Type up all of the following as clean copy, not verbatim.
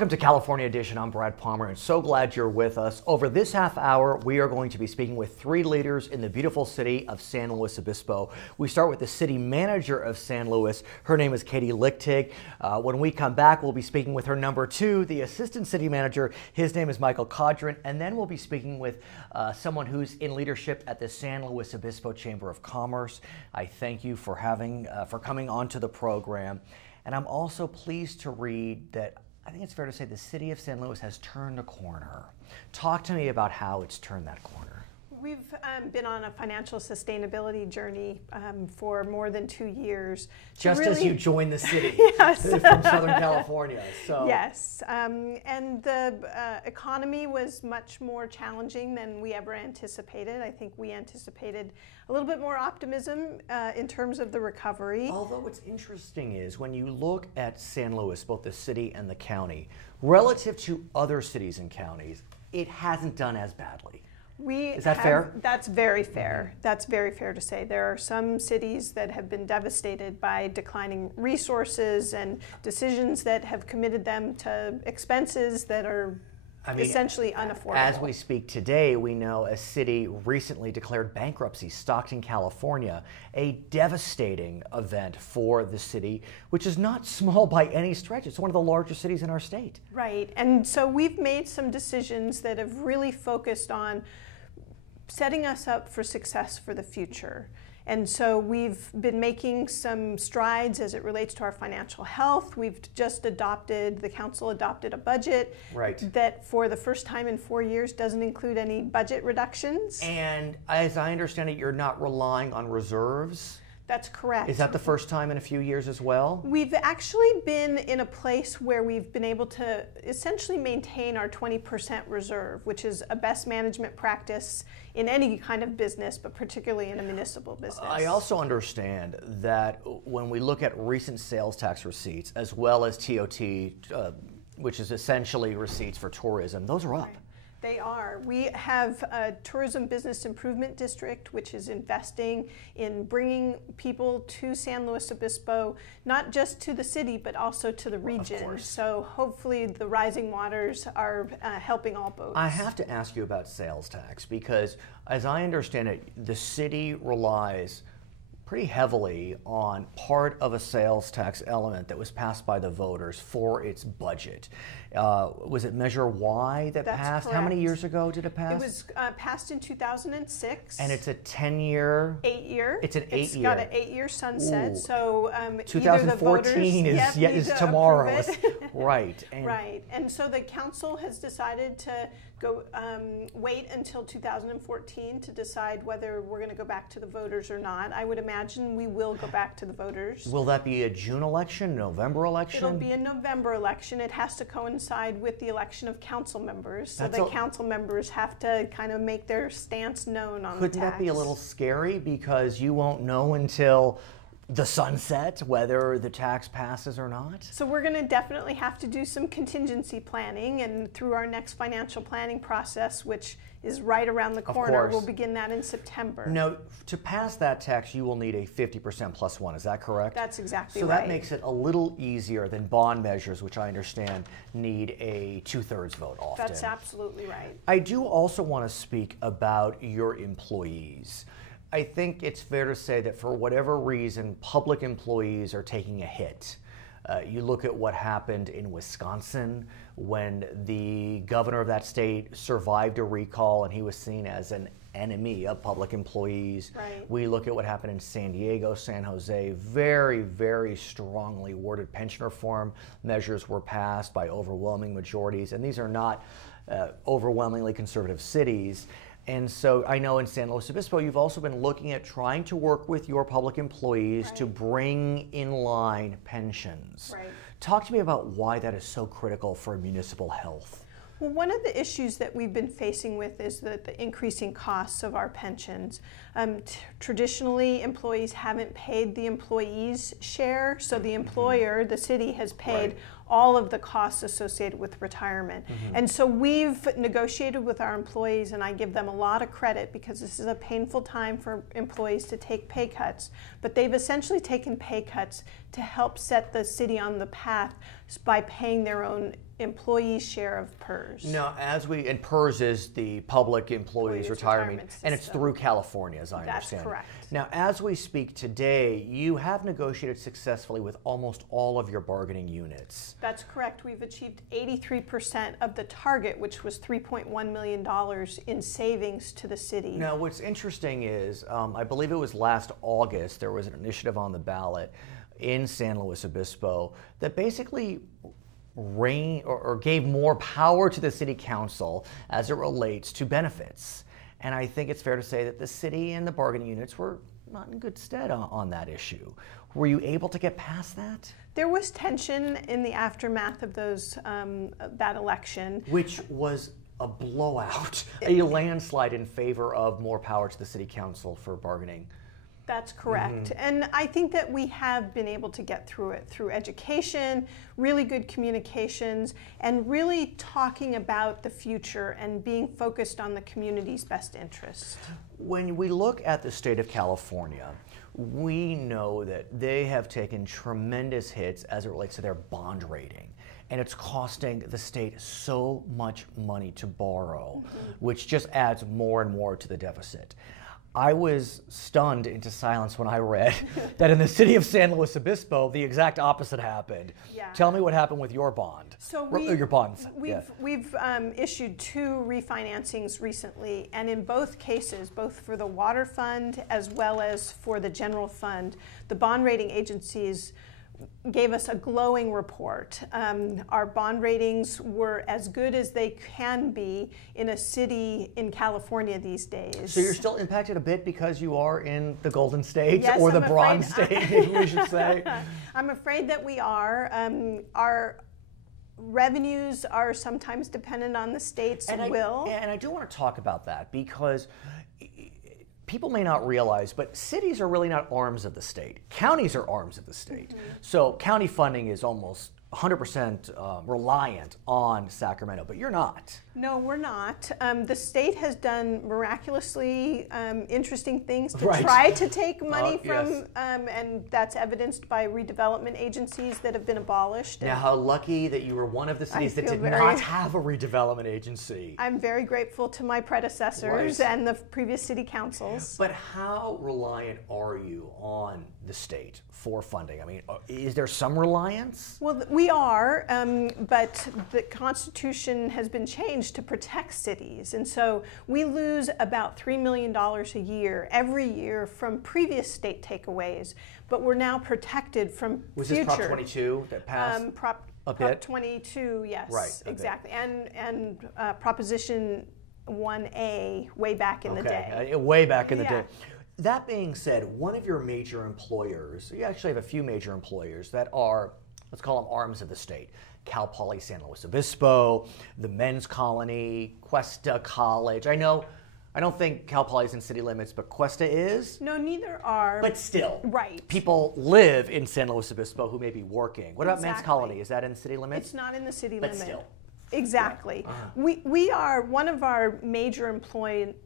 Welcome to California Edition. I'm Brad Pomerance. So glad you're with us. Over this half hour, we are going to be speaking with three leaders in the beautiful city of San Luis Obispo. We start with the city manager of San Luis. Her name is Katie Lichtig. When we come back, we'll be speaking with her number two, the assistant city manager. His name is Michael Codron. And then we'll be speaking with someone who's in leadership at the San Luis Obispo Chamber of Commerce. I thank you for coming onto the program. And I'm also pleased to read that I think it's fair to say the city of San Luis has turned a corner. Talk to me about how it's turned that corner. We've been on a financial sustainability journey for more than 2 years. Just as you joined the city yes. from Southern California. So. Yes, and the economy was much more challenging than we ever anticipated. I think we anticipated a little bit more optimism in terms of the recovery. Although what's interesting is when you look at San Luis, both the city and the county, relative to other cities and counties, it hasn't done as badly. Is that fair? That's very fair. That's very fair to say. There are some cities that have been devastated by declining resources and decisions that have committed them to expenses that are essentially unaffordable. As we speak today, we know a city recently declared bankruptcy, Stockton, California, a devastating event for the city, which is not small by any stretch. It's one of the largest cities in our state. Right, and so we've made some decisions that have really focused on setting us up for success for the future. And so we've been making some strides as it relates to our financial health. We've just the council adopted a budget that for the first time in 4 years doesn't include any budget reductions. And as I understand it, you're not relying on reserves? That's correct. Is that the first time in a few years as well? We've actually been in a place where we've been able to essentially maintain our 20% reserve, which is a best management practice in any kind of business, but particularly in a municipal business. I also understand that when we look at recent sales tax receipts, as well as TOT, which is essentially receipts for tourism, those are up. Right. They are. We have a tourism business improvement district, which is investing in bringing people to San Luis Obispo, not just to the city, but also to the region. So hopefully the rising waters are helping all boats. I have to ask you about sales tax because, as I understand it, the city relies pretty heavily on part of a sales tax element that was passed by the voters for its budget. Was it Measure Y that passed? Correct. How many years ago did it pass? It was passed in 2006. And it's a 10-year? 8-year. It's an 8-year. It's got an 8-year sunset. Ooh. So 2014 is tomorrow. Right. Right. And so the council has decided to go wait until 2014 to decide whether we're going to go back to the voters or not. I would imagine we will go back to the voters. Will that be a June election, November election? It'll be a November election. It has to coincide with the election of council members. So the council members have to kind of make their stance known on the tax. Couldn't that be a little scary because you won't know until the sunset whether the tax passes or not? So we're going to definitely have to do some contingency planning, and through our next financial planning process, which is right around the corner, we'll begin that in September. Now, to pass that tax, you will need a 50% plus one. Is that correct? That's exactly right. So right. that makes it a little easier than bond measures, which I understand need a 2/3 vote often. That's absolutely right. I do also want to speak about your employees. I think it's fair to say that for whatever reason, public employees are taking a hit. You look at what happened in Wisconsin when the governor of that state survived a recall and he was seen as an enemy of public employees. Right. We look at what happened in San Diego, San Jose. Very, very strongly worded pension reform measures were passed by overwhelming majorities, and these are not overwhelmingly conservative cities. And so I know in San Luis Obispo, you've also been looking at trying to work with your public employees to bring in line pensions. Right. Talk to me about why that is so critical for municipal health. Well, one of the issues that we've been facing with is the increasing costs of our pensions. Traditionally, employees haven't paid the employees' share, so the employer, the city, has paid all of the costs associated with retirement. And so we've negotiated with our employees, and I give them a lot of credit because this is a painful time for employees to take pay cuts, but they've essentially taken pay cuts to help set the city on the path by paying their own employees' share of PERS. Now, and PERS is the Public Employees Retirement, and it's through California, as I understand. That's correct. Now, as we speak today, you have negotiated successfully with almost all of your bargaining units. That's correct. We've achieved 83% of the target, which was $3.1 million in savings to the city. Now, what's interesting is, I believe it was last August, there was an initiative on the ballot in San Luis Obispo that basically gave more power to the city council as it relates to benefits. And I think it's fair to say that the city and the bargaining units were not in good stead on that issue. Were you able to get past that? There was tension in the aftermath of that election. Which was a blowout, a landslide in favor of more power to the city council for bargaining. That's correct. And I think that we have been able to get through it through education, really good communications, and really talking about the future and being focused on the community's best interests. When we look at the state of California, we know that they have taken tremendous hits as it relates to their bond rating. And it's costing the state so much money to borrow, which just adds more and more to the deficit. I was stunned into silence when I read that in the city of San Luis Obispo, the exact opposite happened. Yeah. Tell me what happened with your bond. Your bonds. We've issued 2 refinancings recently, and in both cases, both for the water fund as well as for the general fund, the bond rating agencies gave us a glowing report. Our bond ratings were as good as they can be in a city in California these days. So you're still impacted a bit because you are in the Golden State, yes, or the Bronze State, maybe we should say. I'm afraid that we are. Our revenues are sometimes dependent on the state's will. And I do want to talk about that because people may not realize, but cities are really not arms of the state. Counties are arms of the state. So county funding is almost 100% reliant on Sacramento, but you're not. No, we're not. The state has done miraculously interesting things to try to take money from, and that's evidenced by redevelopment agencies that have been abolished. Now, how lucky that you were one of the cities that did not have a redevelopment agency. I'm very grateful to my predecessors and the previous city councils. But how reliant are you on the state for funding? I mean, is there some reliance? Well, we are, but the Constitution has been changed to protect cities, and so we lose about $3 million a year every year from previous state takeaways, but we're now protected from Was future. this Prop 22 that passed? Prop 22, yes, right, exactly, and Proposition 1A way back in the day. Way back in the day. That being said, one of your major employers, you actually have a few major employers that are, let's call them arms of the state. Cal Poly San Luis Obispo, the Men's Colony, Cuesta College. I don't think Cal Poly's in city limits, but Cuesta is. No, neither are. But still, right. People live in San Luis Obispo who may be working. What about Men's Colony? Is that in city limits? It's not in the city limit. But still. Exactly. We are, one of our major employment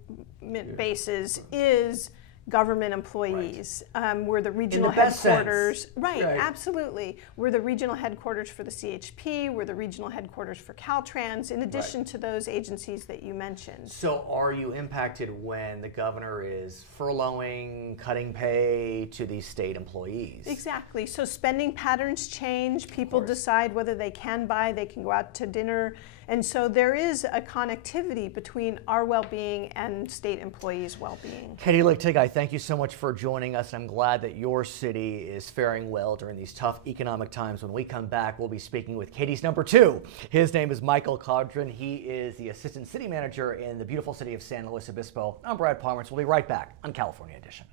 bases is government employees. We're the regional headquarters. Right, absolutely. We're the regional headquarters for the CHP. We're the regional headquarters for Caltrans, in addition to those agencies that you mentioned. So are you impacted when the governor is furloughing, cutting pay to these state employees? Exactly. So spending patterns change. People decide whether they can go out to dinner. And so there is a connectivity between our well-being and state employees' well-being. Katie Lichtig, thank you so much for joining us. I'm glad that your city is faring well during these tough economic times. When we come back, we'll be speaking with Katie's number 2. His name is Michael Codron. He is the Assistant City Manager in the beautiful city of San Luis Obispo. I'm Brad Pomerance. We'll be right back on California Edition.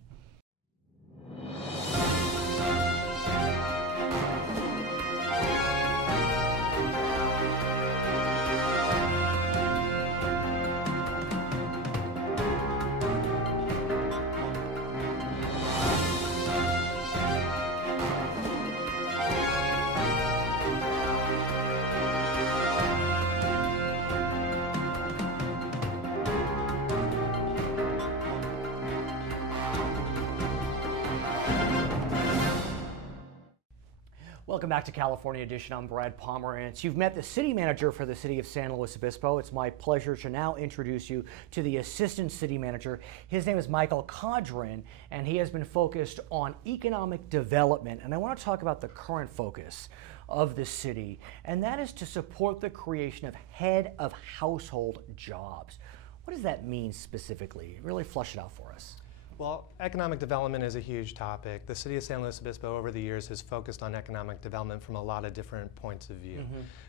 Welcome back to California Edition. I'm Brad Pomerance. You've met the city manager for the city of San Luis Obispo. It's my pleasure to now introduce you to the assistant city manager. His name is Michael Cadron, and he has been focused on economic development. And I want to talk about the current focus of the city, and that is to support the creation of head of household jobs. What does that mean specifically? Really flush it out for us. Well, economic development is a huge topic. The city of San Luis Obispo over the years has focused on economic development from a lot of different points of view.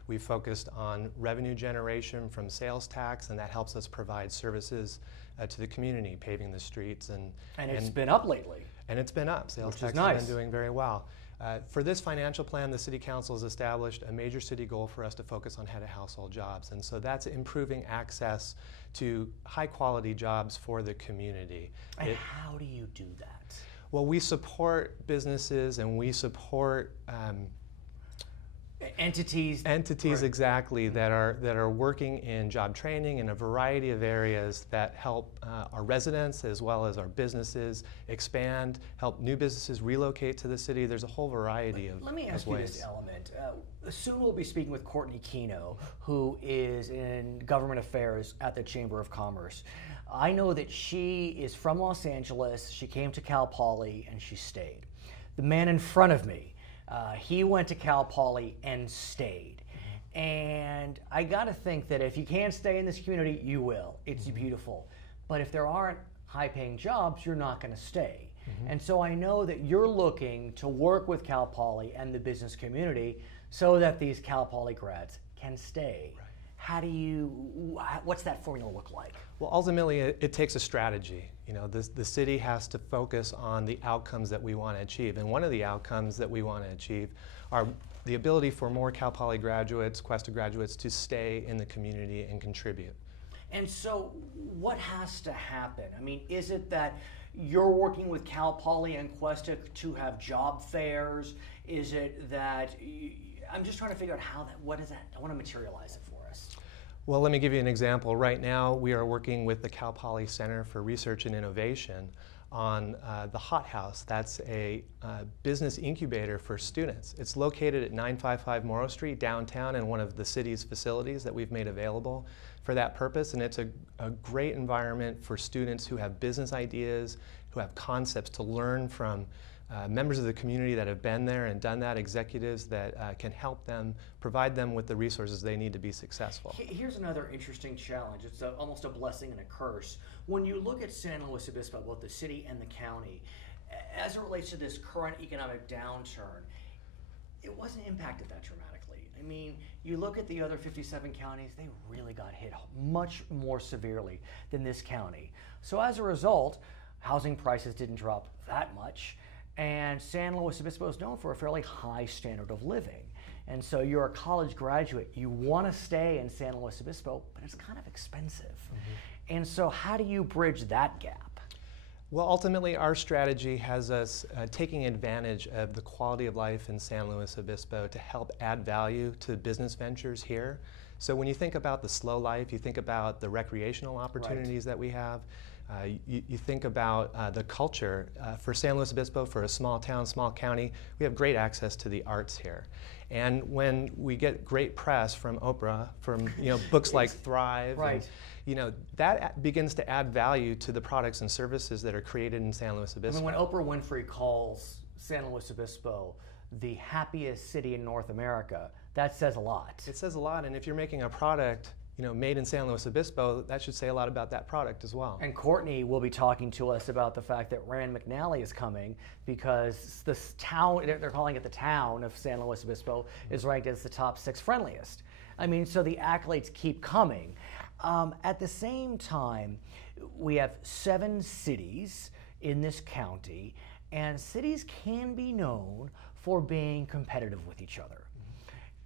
We've focused on revenue generation from sales tax, and that helps us provide services to the community, paving the streets. And it's been up lately. And it's been up. Sales tax nice. has been doing very well. For this financial plan, the City Council has established a major city goal for us to focus on head of household jobs. And so that's improving access to high quality jobs for the community. And how do you do that? Well, we support businesses and we support entities. Entities, exactly, that are working in job training in a variety of areas that help our residents as well as our businesses expand, help new businesses relocate to the city. There's a whole variety of ways. Let me ask you this element. Soon we'll be speaking with Courtney Keno, who is in government affairs at the Chamber of Commerce. I know that she is from Los Angeles. She came to Cal Poly and she stayed. The man in front of me, he went to Cal Poly and stayed. And I got to think that if you can't stay in this community, you will. It's beautiful. But if there aren't high-paying jobs, you're not going to stay. And so I know that you're looking to work with Cal Poly and the business community so that these Cal Poly grads can stay. Right. How do you, what's that formula look like? Well, ultimately, it takes a strategy. You know, the city has to focus on the outcomes that we want to achieve. And one of the outcomes that we want to achieve are the ability for more Cal Poly graduates, Cuesta graduates, to stay in the community and contribute. And so what has to happen? I mean, is it that you're working with Cal Poly and Cuesta to have job fairs? Is it that, I'm just trying to figure out how that, what is that? I want to materialize it for us. Well, let me give you an example. Right now, we are working with the Cal Poly Center for Research and Innovation on the Hot House. That's a business incubator for students. It's located at 955 Morrow Street downtown in one of the city's facilities that we've made available for that purpose. And it's a great environment for students who have business ideas, who have concepts to learn from members of the community that have been there and done that, executives that can help them, provide them with the resources they need to be successful. Here's another interesting challenge. It's almost a blessing and a curse. When you look at San Luis Obispo, both the city and the county, as it relates to this current economic downturn, it wasn't impacted that dramatically. I mean, you look at the other 57 counties, they really got hit much more severely than this county. So as a result, housing prices didn't drop that much. And San Luis Obispo is known for a fairly high standard of living. And so you're a college graduate, you want to stay in San Luis Obispo, but it's kind of expensive. And so how do you bridge that gap? Well, ultimately, our strategy has us taking advantage of the quality of life in San Luis Obispo to help add value to business ventures here. So when you think about the slow life, you think about the recreational opportunities that we have. You think about the culture. For San Luis Obispo, for a small town, small county, we have great access to the arts here. And when we get great press from Oprah, from books like Thrive, right. And, that begins to add value to the products and services that are created in San Luis Obispo. I mean, when Oprah Winfrey calls San Luis Obispo the happiest city in North America, that says a lot. It says a lot, and if you're making a product made in San Luis Obispo, that should say a lot about that product as well. And Courtney will be talking to us about the fact that Rand McNally is coming because this town, they're calling it the town of San Luis Obispo, is ranked as the top 6 friendliest. I mean, so the accolades keep coming. At the same time, we have 7 cities in this county, and cities can be known for being competitive with each other.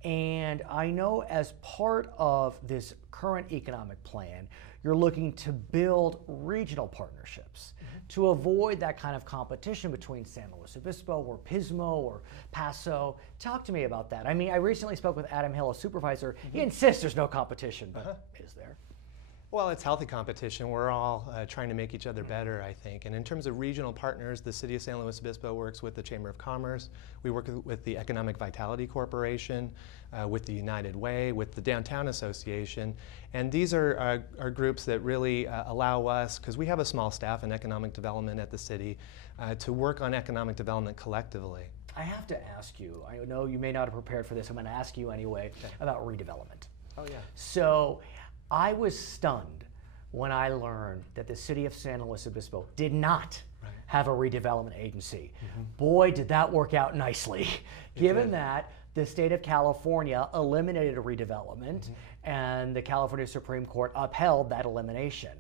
And I know as part of this current economic plan, you're looking to build regional partnerships to avoid that kind of competition between San Luis Obispo or Pismo or Paso. Talk to me about that. I mean, I recently spoke with Adam Hill, a supervisor. He insists there's no competition, but is there? Well, it's healthy competition. We're all trying to make each other better, I think. And in terms of regional partners, the City of San Luis Obispo works with the Chamber of Commerce. We work with the Economic Vitality Corporation, with the United Way, with the Downtown Association. And these are groups that really allow us, because we have a small staff in economic development at the city, to work on economic development collectively. I have to ask you, I know you may not have prepared for this, I'm going to ask you anyway, about redevelopment. Oh, yeah. So I was stunned when I learned that the City of San Luis Obispo did not have a redevelopment agency. Boy, did that work out nicely, given that the state of California eliminated a redevelopment and the California Supreme Court upheld that elimination.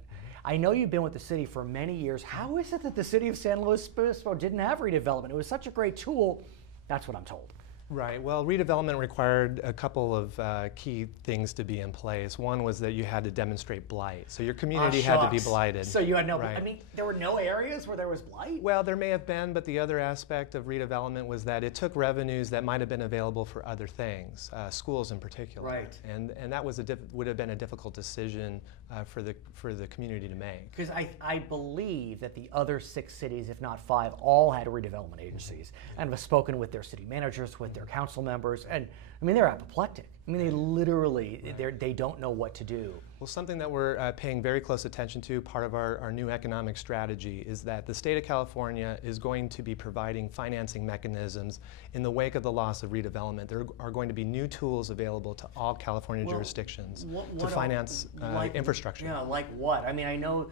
I know you've been with the city for many years. How is it that the City of San Luis Obispo didn't have redevelopment? It was such a great tool. That's what I'm told. Right. Well, redevelopment required a couple of key things to be in place. One was that you had to demonstrate blight. So your community had to be blighted. So you had no, right. I mean, there were no areas where there was blight? Well, there may have been, but the other aspect of redevelopment was that it took revenues that might have been available for other things, schools in particular. Right. And that was would have been a difficult decision for the community to make. Because I believe that the other 6 cities, if not 5, all had redevelopment agencies and have spoken with their city managers, with their council members, and I mean, they're apoplectic. I mean, they literally, they don't know what to do. Well, something that we're paying very close attention to, part of our new economic strategy, is that the state of California is going to be providing financing mechanisms in the wake of the loss of redevelopment. There are going to be new tools available to all California jurisdictions to finance infrastructure. Yeah, like what? I mean, I know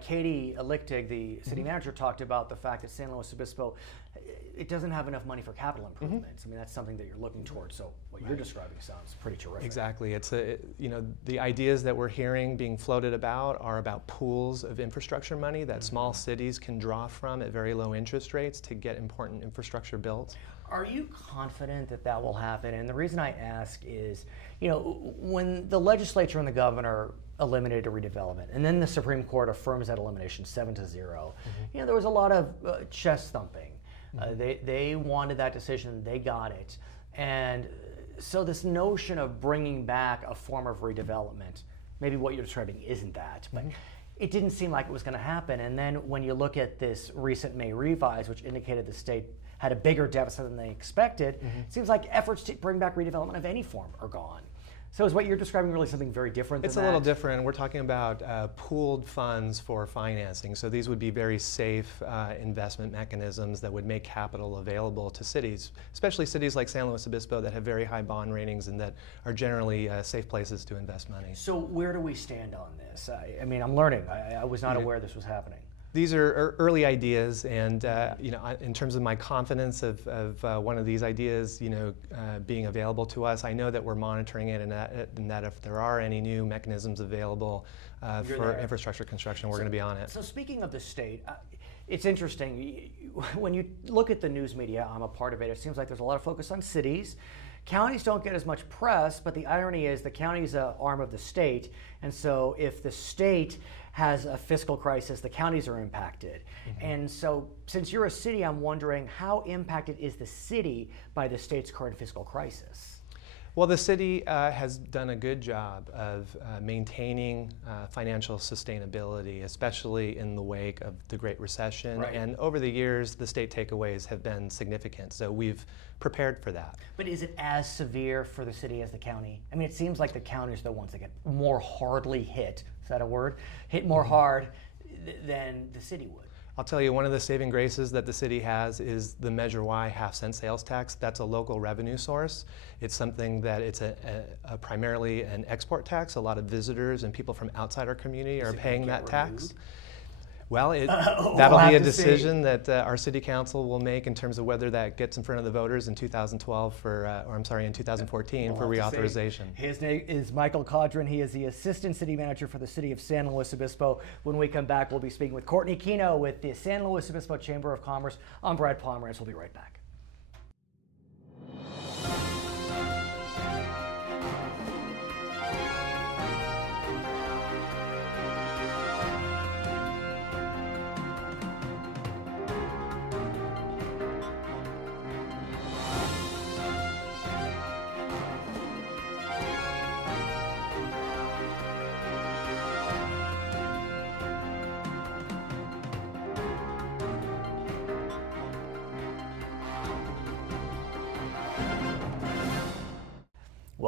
Katie Lichtig, the city manager, talked about the fact that San Luis Obispo, it doesn't have enough money for capital improvements. I mean, that's something that you're looking towards. So what you're describing sounds pretty terrific. Exactly. It's the ideas that we're hearing being floated about are about pools of infrastructure money that small cities can draw from at very low interest rates to get important infrastructure built. Are you confident that that will happen? And the reason I ask is, when the legislature and the governor eliminated a redevelopment, and then the Supreme Court affirms that elimination 7-0, there was a lot of chest thumping. They wanted that decision, they got it. And so this notion of bringing back a form of redevelopment, maybe what you're describing isn't that, but it didn't seem like it was going to happen. And then when you look at this recent May revise, which indicated the state had a bigger deficit than they expected, it seems like efforts to bring back redevelopment of any form are gone. So is what you're describing really something very different than that? It's a little different. We're talking about pooled funds for financing. So these would be very safe investment mechanisms that would make capital available to cities, especially cities like San Luis Obispo that have very high bond ratings and that are generally safe places to invest money. So where do we stand on this? I mean, I'm learning. I was not aware this was happening. These are early ideas, and in terms of my confidence of one of these ideas, being available to us, I know that we're monitoring it, and that if there are any new mechanisms available for infrastructure construction, we're going to be on it. So speaking of the state, it's interesting. When you look at the news media, I'm a part of it, it seems like there's a lot of focus on cities. Counties don't get as much press, but the irony is the county is an arm of the state, and so if the state has a fiscal crisis, the counties are impacted. And so since you're a city, I'm wondering how impacted is the city by the state's current fiscal crisis? Well, the city has done a good job of maintaining financial sustainability, especially in the wake of the Great Recession. Right. And over the years, the state takeaways have been significant. So we've prepared for that. But is it as severe for the city as the county? I mean, it seems like the counties are the ones that get more hardly hit. Is that a word? Hit more hard than the city would. I'll tell you, one of the saving graces that the city has is the Measure Y half-cent sales tax. That's a local revenue source. It's something that it's primarily an export tax. A lot of visitors and people from outside our community are paying that tax. Well, that'll be a decision that our city council will make in terms of whether that gets in front of the voters in 2012 in 2014 for reauthorization. His name is Michael Codron. He is the Assistant City Manager for the City of San Luis Obispo. When we come back, we'll be speaking with Courtney Kino with the San Luis Obispo Chamber of Commerce. I'm Brad Pomerance. We'll be right back.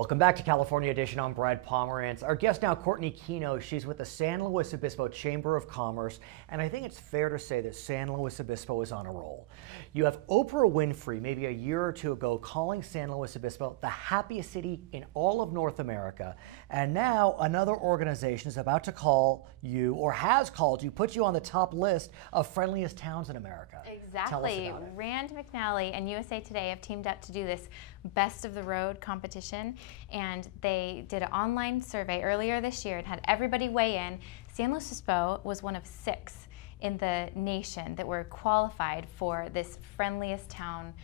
Welcome back to California Edition. I'm Brad Pomerance. Our guest now, Courtney Kino. She's with the San Luis Obispo Chamber of Commerce, and I think it's fair to say that San Luis Obispo is on a roll. You have Oprah Winfrey, maybe a year or two ago, calling San Luis Obispo the happiest city in all of North America, and now another organization is about to call you, or has called you, put you on the top list of friendliest towns in America. Exactly. Rand McNally and USA Today have teamed up to do this Best of the Road competition, and they did an online survey earlier this year and had everybody weigh in. San Luis Obispo was one of 6 in the nation that were qualified for this friendliest town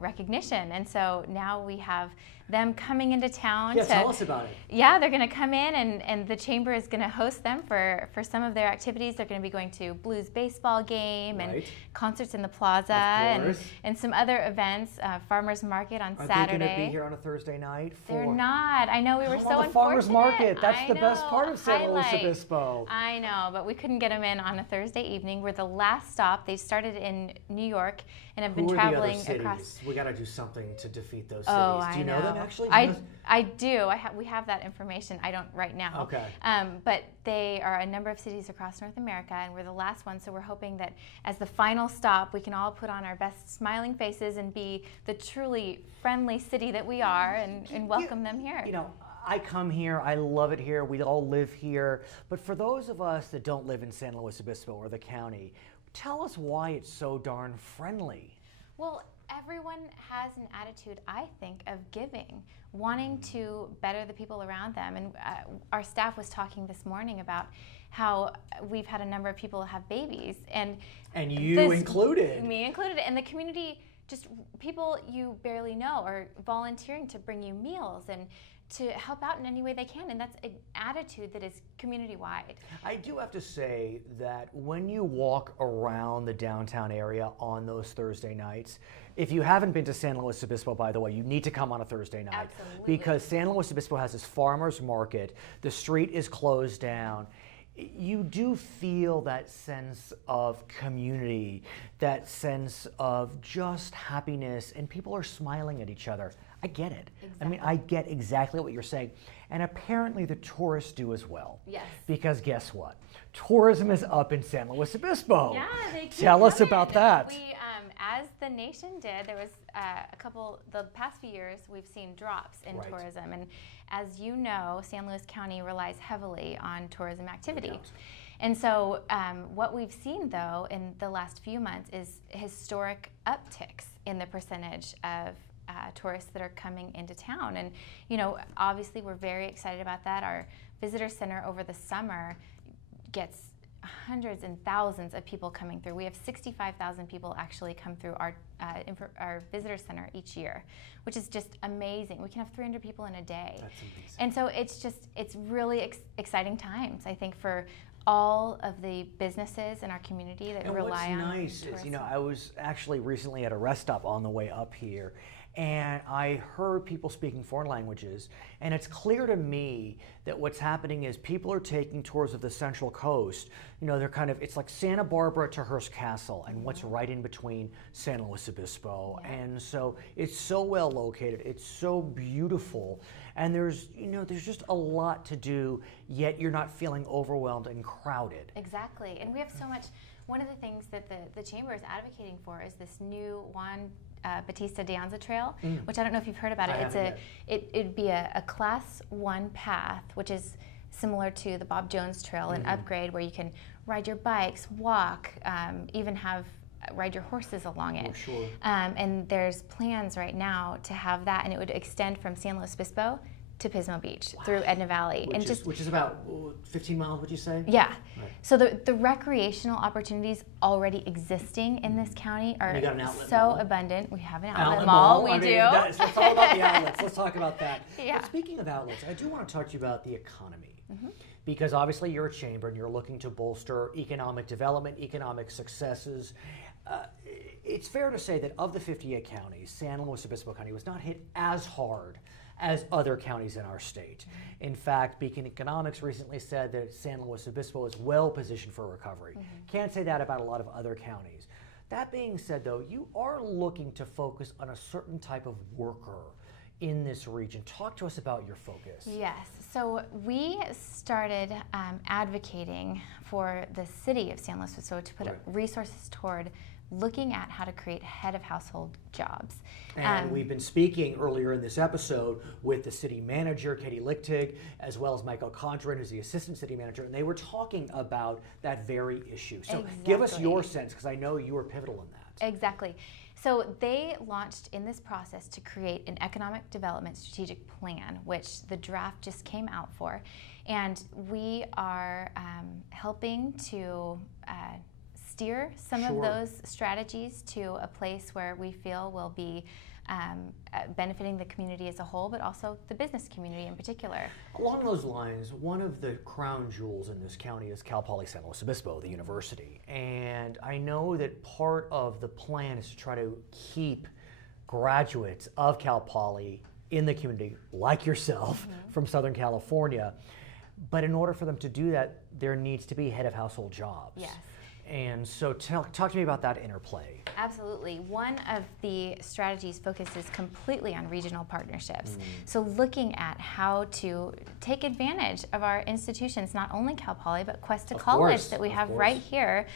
recognition, and so now we have them coming into town. Yeah, tell us about it. Yeah, they're going to come in, and the chamber is going to host them for some of their activities. They're going to be going to Blues baseball game and concerts in the plaza and some other events, farmers market on Saturday. Are they going to be here on a Thursday night? They're not. I know, we were so unfortunate. Farmers market. That's the best part of San Luis Obispo. I know, but we couldn't get them in on a Thursday evening. We're the last stop. They started in New York and have been traveling across. We got to do something to defeat those cities. Oh, do you know them actually? I do. We have that information. I don't right now. Okay. But they are a number of cities across North America, and we're the last one. So we're hoping that as the final stop, we can all put on our best smiling faces and be the truly friendly city that we are, and welcome them here. You know, I come here, I love it here, we all live here, but for those of us that don't live in San Luis Obispo or the county, tell us why it's so darn friendly. Well, everyone has an attitude, I think, of giving, wanting to better the people around them. And our staff was talking this morning about how we've had a number of people have babies. And you included. Me included. And the community, just people you barely know are volunteering to bring you meals and to help out in any way they can, and that's an attitude that is community-wide. I do have to say that when you walk around the downtown area on those Thursday nights, if you haven't been to San Luis Obispo, by the way, you need to come on a Thursday night. Absolutely. Because San Luis Obispo has this farmer's market, the street is closed down. You do feel that sense of community, that sense of just happiness, and people are smiling at each other. I get it. Exactly. I mean, I get exactly what you're saying. And apparently the tourists do as well. Yes. Because guess what? Tourism is up in San Luis Obispo. Yeah, they keep Tell us coming. about that. We, as the nation did, there was the past few years, we've seen drops in tourism. And as you know, San Luis County relies heavily on tourism activity. And so what we've seen, though, in the last few months is historic upticks in the percentage of tourists that are coming into town. And, you know, obviously we're very excited about that. Our visitor center over the summer gets hundreds and thousands of people coming through. We have 65,000 people actually come through our visitor center each year, which is just amazing. We can have 300 people in a day. That's amazing. And so it's really exciting times, I think, for all of the businesses in our community that rely on tourism. And what's nice is, you know, I was actually recently at a rest stop on the way up here, and I heard people speaking foreign languages, and it's clear to me that what's happening is people are taking tours of the Central Coast. You know, they're kind of, it's like Santa Barbara to Hearst Castle and what's right in between San Luis Obispo. Yeah. And so it's so well located, it's so beautiful, and there's, you know, there's just a lot to do, yet you're not feeling overwhelmed and crowded. Exactly, and we have so much. One of the things that the Chamber is advocating for is this new Juan Bautista de Anza Trail, which I don't know if you've heard about it. It'd be a Class 1 path, which is similar to the Bob Jones Trail, an upgrade where you can ride your bikes, walk, even ride your horses along it. For sure. And there's plans right now to have that, and it would extend from San Luis Obispo to Pismo Beach through Edna Valley, which is about 15 miles, would you say? Yeah. Right. So the recreational opportunities already existing in this county are so abundant. We have an outlet mall. We do. It's all about the outlets. Let's talk about that. Yeah. But speaking of outlets, I do want to talk to you about the economy. Because obviously you're a chamber and you're looking to bolster economic development, economic successes. It's fair to say that of the 58 counties, San Luis Obispo County was not hit as hard as other counties in our state. In fact, Beacon Economics recently said that San Luis Obispo is well positioned for recovery. Can't say that about a lot of other counties. That being said, though, you are looking to focus on a certain type of worker in this region. Talk to us about your focus. Yes, so we started advocating for the city of San Luis Obispo to put resources toward looking at how to create head of household jobs. And we've been speaking earlier in this episode with the city manager, Katie Lichtig, as well as Michael Condren, who's the assistant city manager, and they were talking about that very issue. So give us your sense, because I know you were pivotal in that. Exactly. So they launched in this process to create an economic development strategic plan, which the draft just came out for. And we are helping to steer some of those strategies to a place where we feel will be benefiting the community as a whole, but also the business community in particular. Along those lines, one of the crown jewels in this county is Cal Poly San Luis Obispo, the university. And I know that part of the plan is to try to keep graduates of Cal Poly in the community, like yourself, from Southern California. But in order for them to do that, there needs to be head of household jobs. Yes. And so talk to me about that interplay. Absolutely. One of the strategies focuses completely on regional partnerships. So looking at how to take advantage of our institutions, not only Cal Poly, but Cuesta College that we have right here,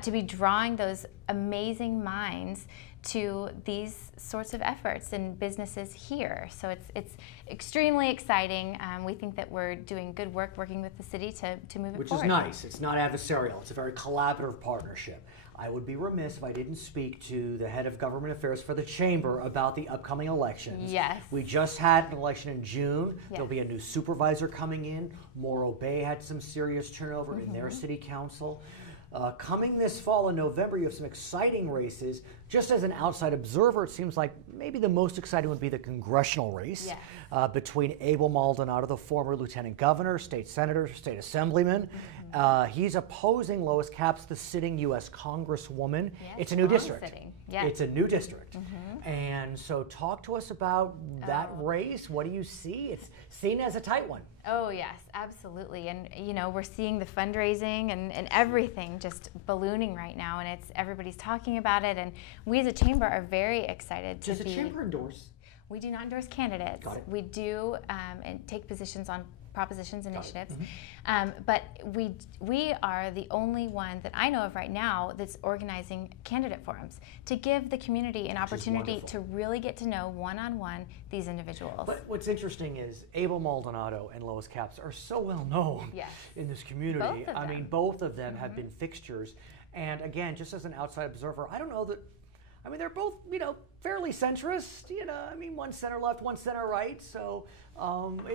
to be drawing those amazing minds to these sorts of efforts and businesses here. So it's extremely exciting. We think that we're doing good work working with the city to move it forward. Which is nice. It's not adversarial. It's a very collaborative partnership. I would be remiss if I didn't speak to the head of government affairs for the chamber about the upcoming elections. Yes. We just had an election in June. Yes. There'll be a new supervisor coming in. Morro Bay had some serious turnover in their city council. Coming this fall in November, you have some exciting races. Just as an outside observer, it seems like maybe the most exciting would be the congressional race between Abel Maldonado, the former lieutenant governor, state senator, state assemblyman. He's opposing Lois Capps, the sitting U.S. Congresswoman. Yes, it's a new district. Yes. It's a new district. And so talk to us about that race. What do you see? It's seen as a tight one. Oh, yes, absolutely. And, you know, we're seeing the fundraising and everything just ballooning right now, and everybody's talking about it. And we as a chamber are very excited to Does the chamber endorse? We do not endorse candidates. Got it. We do and take positions on propositions, initiatives, but we are the only one that I know of right now that's organizing candidate forums to give the community an opportunity to really get to know one-on-one these individuals. But what's interesting is Abel Maldonado and Lois Capps are so well known in this community. I mean, both of them have been fixtures. And again, just as an outside observer, I don't know that. I mean, they're both, you know, fairly centrist. You know, I mean, one center left, one center right. So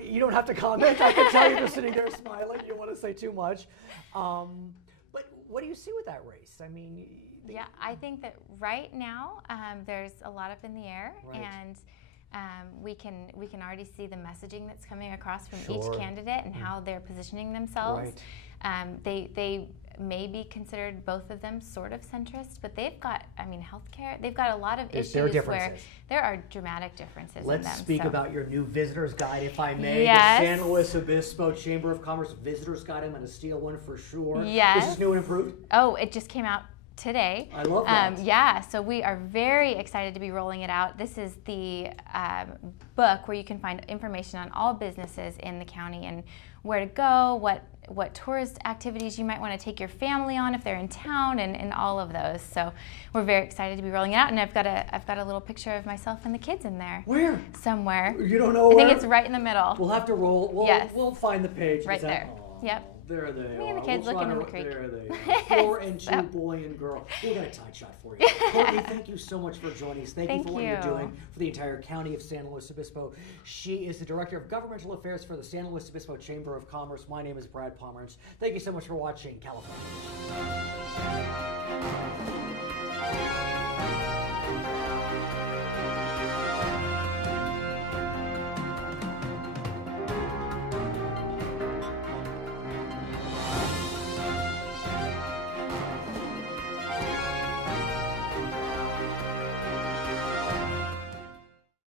you don't have to comment. I can tell you're just sitting there smiling. You don't want to say too much. But what do you see with that race? I mean, yeah, I think that right now there's a lot up in the air, and we can already see the messaging that's coming across from each candidate and how they're positioning themselves. They may be considered, both of them, sort of centrist, but they've got, I mean, healthcare, they've got a lot of issues where there are dramatic differences in them. Let's speak about your new visitor's guide, if I may. Yes. The San Luis Obispo Chamber of Commerce visitor's guide. I'm going to steal one for sure. Yes. Is this new and improved? Oh, it just came out today. I love that. Yeah, so we are very excited to be rolling it out. This is the book where you can find information on all businesses in the county and where to go, what tourist activities you might want to take your family on if they're in town, and all of those. So we're very excited to be rolling it out, and I've got a little picture of myself and the kids in there. Where? Somewhere. You don't know where? I think it's right in the middle. We'll have to roll. We'll find the page. Right there. Yep. There they are. Me and the kids looking in the creek. There they are. 4 and 2, boy and girl. We'll get a tight shot for you. Courtney, thank you so much for joining us. Thank you for what you're doing for the entire county of San Luis Obispo. She is the Director of Governmental Affairs for the San Luis Obispo Chamber of Commerce. My name is Brad Pomerance. Thank you so much for watching California.